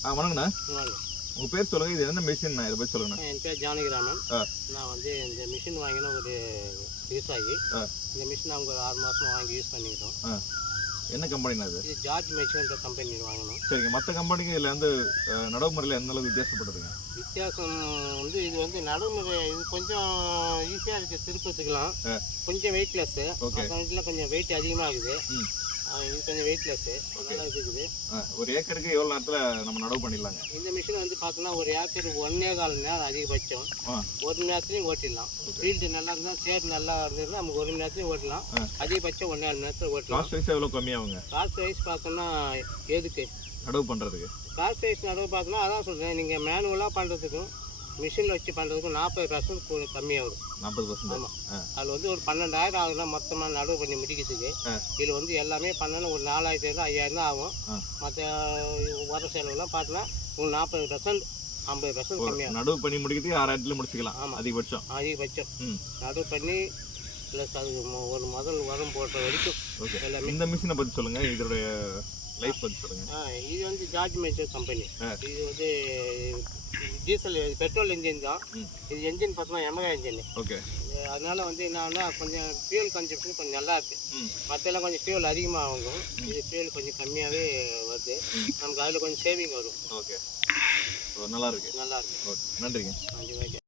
வணக்கண்ணா. வாங்க. உங்கள் பேர் சொல்லுங்கள். இது என்ன மிஷின்ண்ணா? இதை பற்றி சொல்லுங்கண்ணா. என் பேர் ஜானகிராமன். நான் வந்து இந்த மிஷின் வாங்கின ஒரு விவசாயி. இந்த மிஷின் அவங்க ஒரு 6 மாதமாக வாங்கி யூஸ் பண்ணிக்கிட்டோம். என்ன கம்பெனிண்ணா இது? இது ஜார்ஜ் மிஷின்ற கம்பெனி வாங்கணும். சரிங்க. மற்ற கம்பெனிக்கு இதில் வந்து நடைமுறையில் எந்த அளவுக்கு வித்தியாசப்படுதுங்க? வித்தியாசம் வந்து இது வந்து நடைமுறை இது கொஞ்சம் ஈஸியாக இருக்குது, திருப்பத்துக்கலாம். கொஞ்சம் வெயிட்லெஸ்ஸு. மற்ற கொஞ்சம் வெயிட் அதிகமாகுது. இது கொஞ்சம் வெயிட்லெஸ்ஸு, நல்லா இருக்குது. ஒரு ஏக்கருக்கு எவ்வளோ நேரத்தில் நம்ம நடவு பண்ணிடலாங்க? இந்த மிஷின் வந்து பார்த்தோன்னா ஒரு ஏக்கர் 1.25 நேரம் அதிகபட்சம். ஒரு மணி நேரத்துலையும் ஓட்டிடலாம். ஃபீல்டு நல்லா இருந்தால், சேர் நல்லா இருந்ததுன்னா நமக்கு 1 மணி நேரத்துலையும் ஓட்டலாம். அதிகபட்சம் 1.5 மணி நேரத்தில் ஓட்டலாம். காஸ்ட் வைஸ் எவ்வளோ கம்மியாகுங்க? காஸ்ட் வைஸ் பார்த்தோன்னா எதுக்கு நடவு பண்ணுறதுக்கு? காஸ்ட் வைஸ் நடவு பார்த்தோன்னா அதான் சொல்கிறேன், நீங்கள் மேனுவலாக பண்ணுறதுக்கும் மிஷினில் வச்சு பண்ணுறதுக்கும் 40% கம்மியாக வரும். 40%? ஆமாம். அதில் வந்து ஒரு 12,000 ஆகுதுன்னா மொத்தமாக நடவு பண்ணி முடிக்கிறதுக்கு. இதில் வந்து எல்லாமே பண்ணனா ஒரு 4,000 5,000 தான் ஆகும். மற்ற வர செலவுலாம் பார்த்தோன்னா ஒரு 40% 50% கம்மியாக. நடவு பண்ணி முடிக்கிறதுக்கு 6,000 முடிச்சுக்கலாம். ஆமாம், அதிகபட்சம். நடவு பண்ணி ப்ளஸ் அதுக்கு ஒரு முதல் உரம் போடுற வரைக்கும் எல்லாமே. இந்த மிஷினை பற்றி சொல்லுங்கள், இதோடைய லைஃப் பற்றி சொல்லுங்கள். இது வந்து ஜார்ஜ் மேஜர் கம்பெனி. இது வந்து டீசல் பெட்ரோல் இன்ஜின் தான். இது என்ஜின் பார்த்தோம்னா எமகா இன்ஜின். ஓகே. அதனால வந்து என்னன்னா கொஞ்சம் ஃபியூல் கன்சப்ஷன் கொஞ்சம் நல்லா இருக்குது. மற்றெல்லாம் கொஞ்சம் ஃபியூல் அதிகமாக ஆகும். இது ஃபியூல் கொஞ்சம் கம்மியாகவே வருது. நமக்கு அதில் கொஞ்சம் சேவிங் வரும். ஓகே, நல்லா இருக்கு. நல்லா இருக்கு. ஓகே, நன்றிங்க. நன்றி.